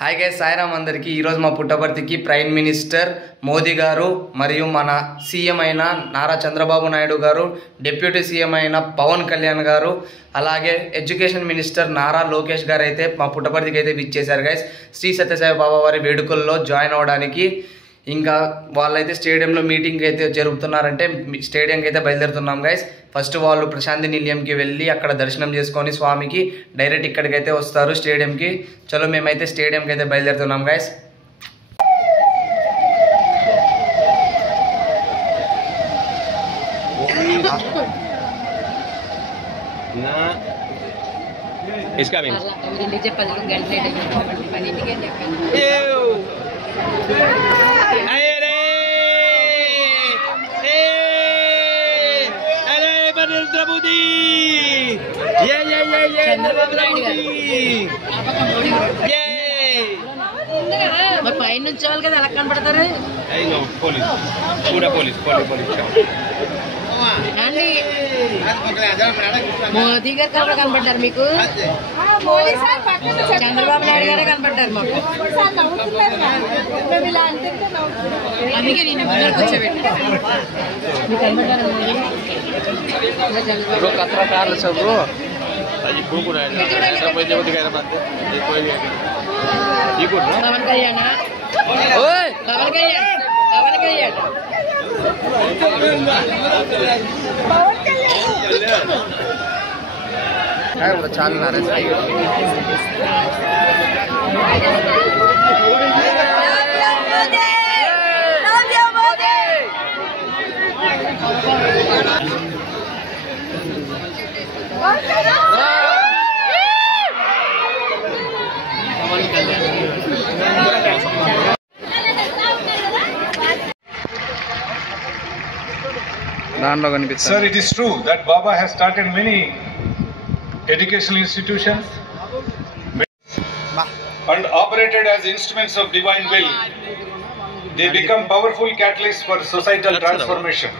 Hi guys, Sairam అందరికీ. ఈరోజు మా పుట్టపర్తికి ప్రైమ్ మినిస్టర్ మోదీ గారు మరియు మన సీఎం అయిన నారా చంద్రబాబు నాయుడు గారు, డిప్యూటీ సీఎం అయిన పవన్ కళ్యాణ్ గారు, అలాగే ఎడ్యుకేషన్ మినిస్టర్ నారా లోకేష్ గారు అయితే మా పుట్టపర్తికి అయితే విచ్చేశారు గైస్. శ్రీ సత్యసాయి బాబా వారి వేడుకల్లో జాయిన్ అవ్వడానికి. ఇంకా వాళ్ళైతే స్టేడియంలో మీటింగ్ అయితే జరుపుతున్నారంటే స్టేడియంకి అయితే బయలుదేరుతున్నాం గైస్. ఫస్ట్ వాళ్ళు ప్రశాంతి నిలయంకి వెళ్ళి అక్కడ దర్శనం చేసుకొని స్వామికి డైరెక్ట్ ఇక్కడికైతే వస్తారు స్టేడియంకి. చలో మేమైతే స్టేడియంకి అయితే బయలుదేరుతున్నాం గైస్. नरेंद्र मोदी चंद्रबाबु नायडू మరి పైన నుంచి వాళ్ళు కదా ఎలా కనబడతారు? మోదీ గారు కూడా కనబడ్డారు మీకు, చంద్రబాబు నాయుడు గారే కనబడ్డారు మాకు. అందుకే నేను ముందర కూర్చోబెట్టి మీకు కనబడ్డారు Modi. Pawan Kalyan Pawan Kalyan Pawan Kalyan Sir, it is true that Baba has started many educational institutions and operated as instruments of divine will. They become powerful catalysts for societal transformation.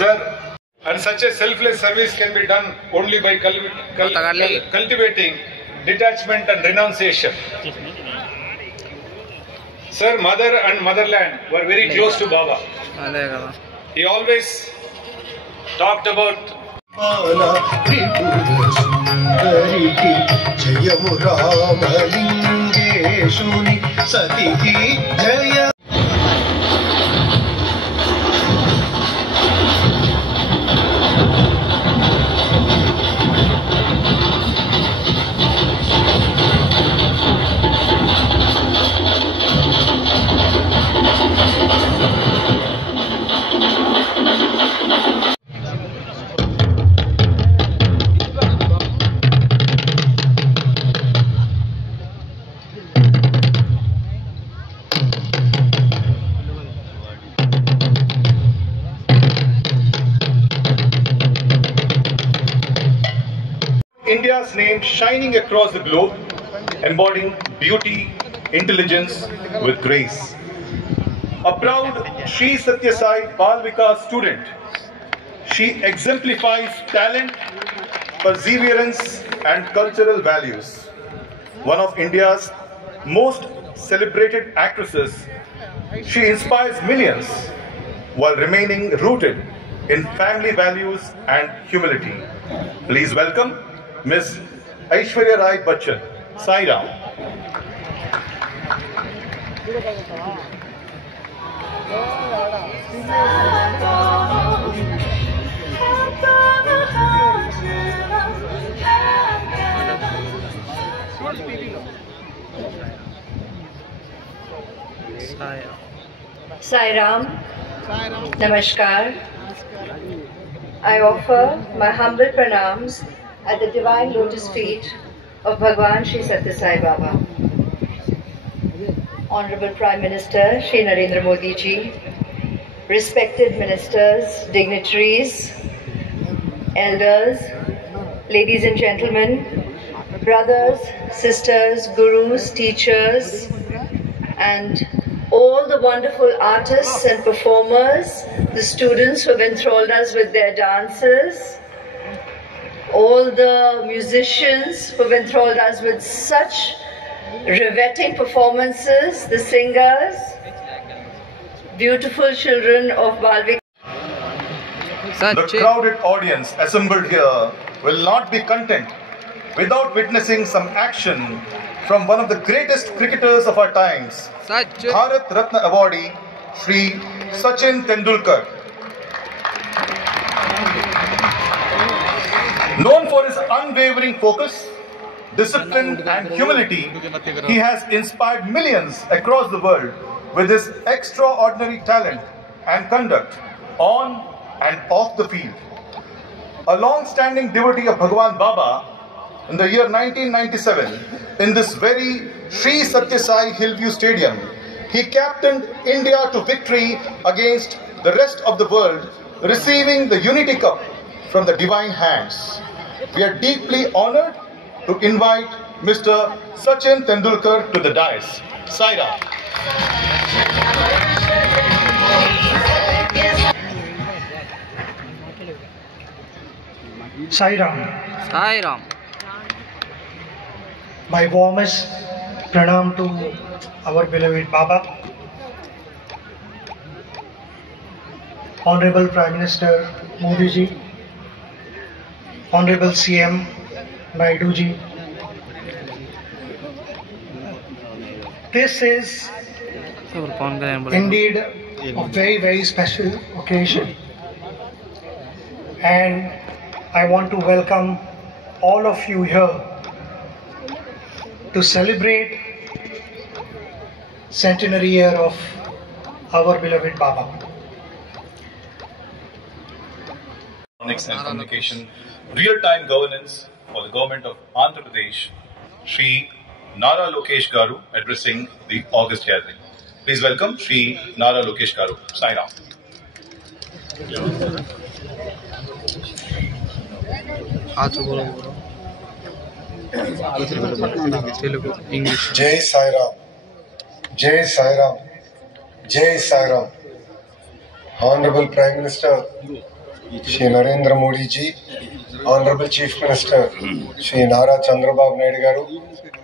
Sir, and such a selfless service can be done only by cultivating detachment and renunciation. Sir, mother and motherland were very close to Baba. He always talked about Jayamu Ramalingeshuni Satiki Jaya. India's name shining across the globe, embodying beauty, intelligence with grace. A proud Sri Satya Sai Bal Vikas student, she exemplifies talent, perseverance and cultural values. One of India's most celebrated actresses, she inspires millions while remaining rooted in family values and humility. Please welcome Miss Aishwarya Rai Bachchan. Sairam. Sairam. Namaskar. I offer my humble pranams at the divine lotus feet of Bhagwan Sri Satya Sai Baba. Honorable Prime Minister Shri Narendra Modi ji, respected ministers, dignitaries, elders, ladies and gentlemen, brothers, sisters, gurus, teachers, and all the wonderful artists and performers, the students who have enthralled us with their dances, all the musicians who have enthralled us with such riveting performances, the singers, beautiful children of Balvik. The crowded audience assembled here will not be content without witnessing some action from one of the greatest cricketers of our times, Bharat Ratna awardee Shri Sachin Tendulkar. Known for his unwavering focus, discipline and humility, he has inspired millions across the world with his extraordinary talent and conduct on and off the field. A long-standing devotee of Bhagwan Baba, in the year 1997, in this very Sri Sathya Sai Hillview Stadium, he captained India to victory against the rest of the world, receiving the Unity Cup from the divine hands. We are deeply honored to invite Mr. Sachin Tendulkar to the dais. Saira. Sai Ram. My warmest pranam to our beloved Baba, Honorable Prime Minister Modi ji, Honorable CM Naidu ji. This is indeed a very, very special occasion, and I want to welcome all of you here to celebrate centenary year of our beloved Baba. Electronics and Communication, Real-Time Governance for the Government of Andhra Pradesh, Shri Nara Lokesh Garu addressing the August gathering. Please welcome Shri Nara Lokesh Garu. Sai Ram. Jai Sai Ram, Jai Sai Ram, Jai Sai Ram. Honorable Prime Minister Shri Narendra Modi ji, Honorable Chief Minister Shri Nara Chandrababu Naidu Garu,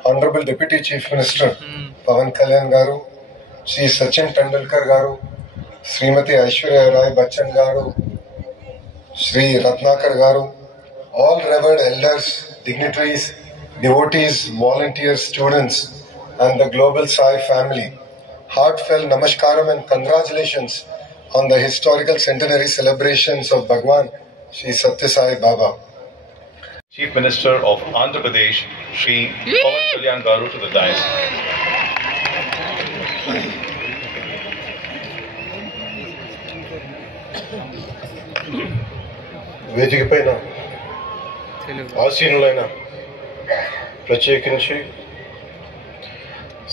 Honorable Deputy Chief Minister Pawan Kalyan Garu, Shri Sachin Tendulkar Garu, Srimati Aishwarya Rai Bachchan Garu, Shri Ratnakar Garu, all revered elders, dignitaries, devotees, volunteers, students, and the Global Sai family, heartfelt namaskaram and congratulations on the historical centenary celebrations of Bhagwan Shri Sathya Sai Baba. Chief Minister of Andhra Pradesh, Shri Pawan Kalyan Garu to the dais. వేదిక పైన ఆసీనులైన ప్రత్యేకించి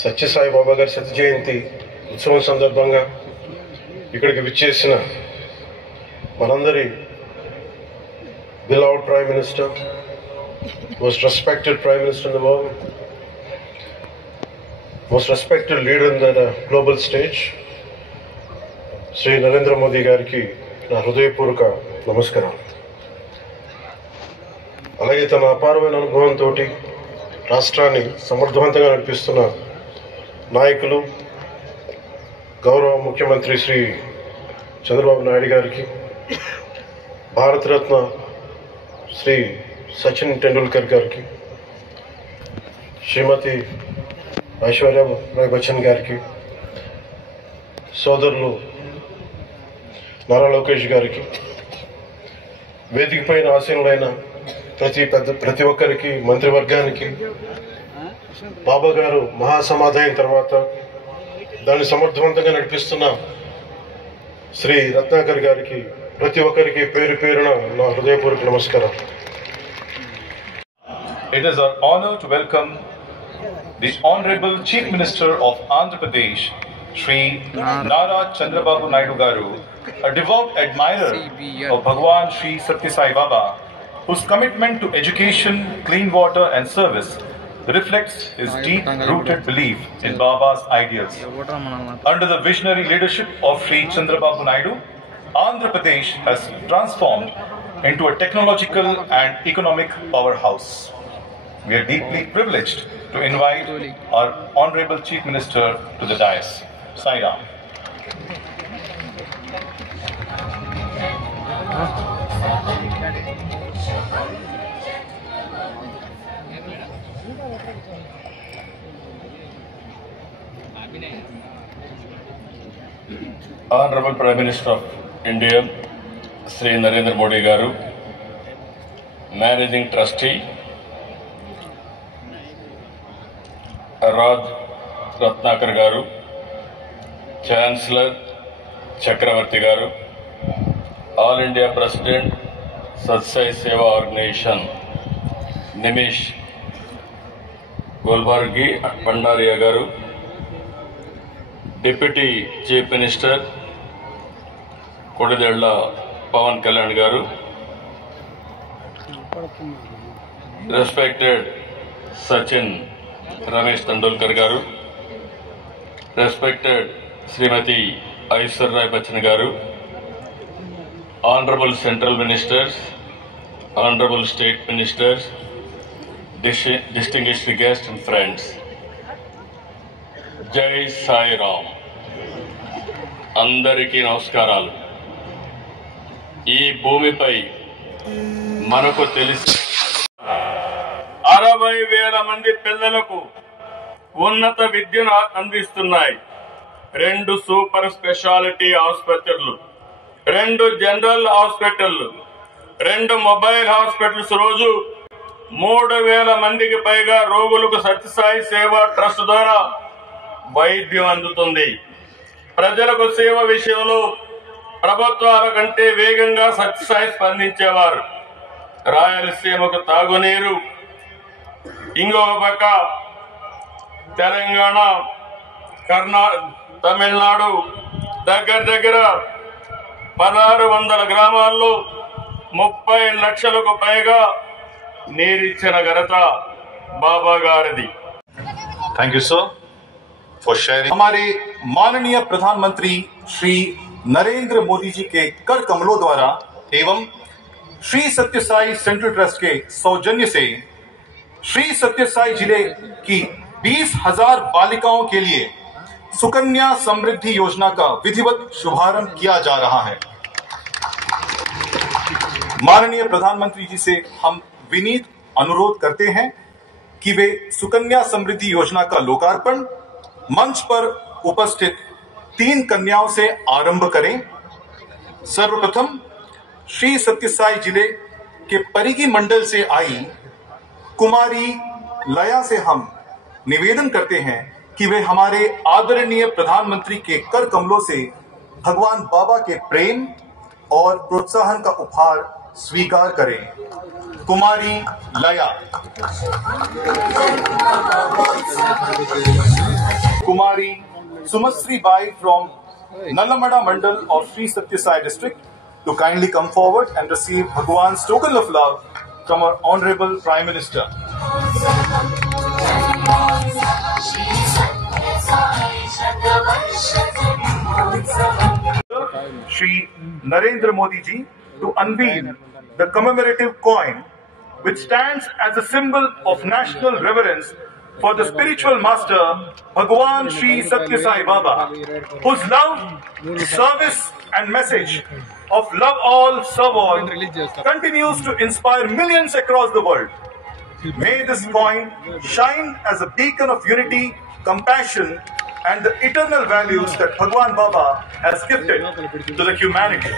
సత్యసాయి బాబా గారి శత జయంతి ఉత్సవం సందర్భంగా ఇక్కడికి విచ్చేసిన మనందరి beloved Prime Minister, most respected Prime Minister in the world, most respected leader in the global stage, Shri Narendra Modi గారికి నా హృదయపూర్వక నమస్కారం. అలాగే తమ అపారమైన అనుభవంతో రాష్ట్రాన్ని సమర్థవంతంగా నడిపిస్తున్న నాయకులు గౌరవ ముఖ్యమంత్రి శ్రీ చంద్రబాబు నాయుడు గారికి, భారతరత్న శ్రీ సచిన్ టెండూల్కర్ గారికి, శ్రీమతి ఐశ్వర్య రాయ్ బచ్చన్ గారికి, సోదరులు నారా లోకేష్ గారికి, వేదిక పైన ఆసీనులైన ప్రతి ఒక్కరికి, మంత్రివర్గానికి, బాబా గారు మహాసమాధి అయిన తర్వాత దాన్ని సమర్థవంతంగా నడిపిస్తున్న శ్రీ రత్నాకర్ గారికి, ప్రతి ఒక్కరికి పేరు పేరున నా హృదయపూర్వక నమస్కారం. It is our honor to welcome the Honorable Chief Minister of Andhra Pradesh, Shri Nara Chandrababu Naidu Garu, a devout admirer of Bhagwan Shri Sathya Sai Baba, whose commitment to education, clean water and service reflects his deep-rooted belief in Baba's ideals. Under the visionary leadership of Shri Chandrababu Naidu, Andhra Pradesh has transformed into a technological and economic powerhouse. We are deeply privileged to invite our Honorable Chief Minister to the dais. Sai Ram. Honorable Prime Minister of India, Sri Narendra Modi Garu, Managing Trustee, Raj Ratnakar Garu, Chancellor Chakravarti Garu, All India President, Satsai Seva Organization, Nimish Golbargi Pandaria Garu, Deputy Chief Minister, Kodidella Pawan Kalyan Garu, respected Sachin Ramesh Tendulkar Garu, respected Srimati Aishwarya Rai Bachchan Garu, Honorable Central Ministers, Honorable State Ministers, distinguished guests and friends. జై సాయిరామ్. అందరికీ నమస్కారాలు. ఈ భూమిపై మనకు తెలిసి 60,000 మంది పిల్లలకు ఉన్నత విద్యను అందిస్తున్నాయి. 2 సూపర్ స్పెషాలిటీ ఆసుపత్రులు, 2 జనరల్ హాస్పిటళ్లు, 2 మొబైల్ హాస్పిటల్స్ రోజు 3,000 మందికి పైగా రోగులకు సత్యసాయి సేవా ట్రస్ట్ ద్వారా వైద్యం అందుతుంది. ప్రజలకు సేవ విషయంలో ప్రభుత్వాల కంటే వేగంగా సత్యసాయి స్పందించేవారు. రాయలసీమకు తాగునీరు, ఇంకొక పక్క తెలంగాణ, తమిళనాడు దగ్గర 1,600 గ్రామాల్లో 30 లక్షలకు పైగా నీరిచ్చిన ఘనత బాబా గారిది. Thank you, sir, for sharing. हमारे माननीय प्रधानमंत्री श्री नरेंद्र मोदी जी के कर कमलों द्वारा एवं श्री सत्यसाई सेंट्रल ट्रस्ट के सौजन्य से श्री सत्यसाई जिले की 20,000 बालिकाओं के लिए सुकन्या समृद्धि योजना का विधिवत शुभारंभ किया जा रहा है. माननीय प्रधानमंत्री जी से हम विनीत अनुरोध करते हैं कि वे सुकन्या समृद्धि योजना का लोकार्पण मंच पर उपस्थित 3 कन्याओं से आरंभ करें. सर्वप्रथम श्री सत्यसाई जिले के परिगी मंडल से आई कुमारी लया से हम निवेदन करते हैं कि वे हमारे आदरणीय प्रधानमंत्री के कर कमलों से भगवान बाबा के प्रेम और प्रोत्साहन का उपहार स्वीकार करें. कुमारी लया. कुमारी Sumasri Bai from Nalamada Mandal of Sri Satya Sai district to kindly come forward and receive Bhagwan's token of love from our Honorable Prime Minister. Shri Narendra Modi ji to unveil the commemorative coin which stands as a symbol of national reverence for the spiritual master Bhagwan Shri Satya Sai Baba, whose love, service and message of love all, serve all continues to inspire millions across the world. May this coin shine as a beacon of unity, compassion and the eternal values that Bhagwan Baba has gifted to the humanity.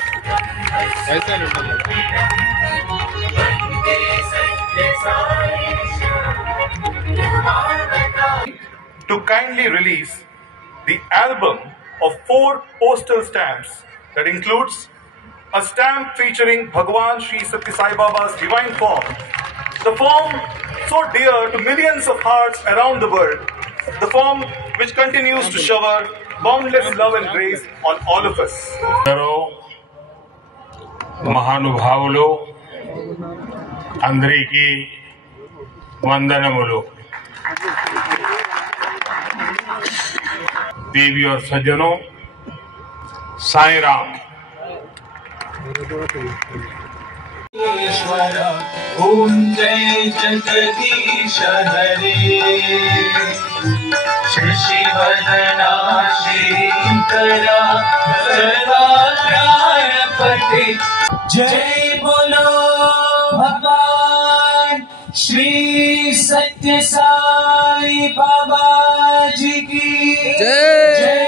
To kindly release the album of 4 postal stamps that includes a stamp featuring Bhagwan Shri Satya Sai Baba's divine form, the form so dear to millions of hearts around the world, the form which continues to shower boundless love and grace on all of us. మహానుభావులు అందరికీ వందనములు. देवी और सज्जनों, साई राम. ओम जय जगदीश हरे शशिवदना श्रीकरा सदा न्यायपते जय बोलो भगवान श्री सत्य साई बाबा जी की जय।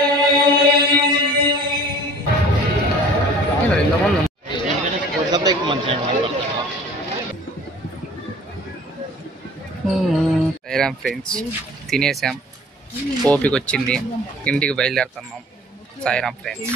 సాయిరామ్ ఫ్రెండ్స్, తినేసాం, ఓపిక వచ్చింది, ఇంటికి బయలుదేరుతున్నాం. సాయిరామ్ ఫ్రెండ్స్.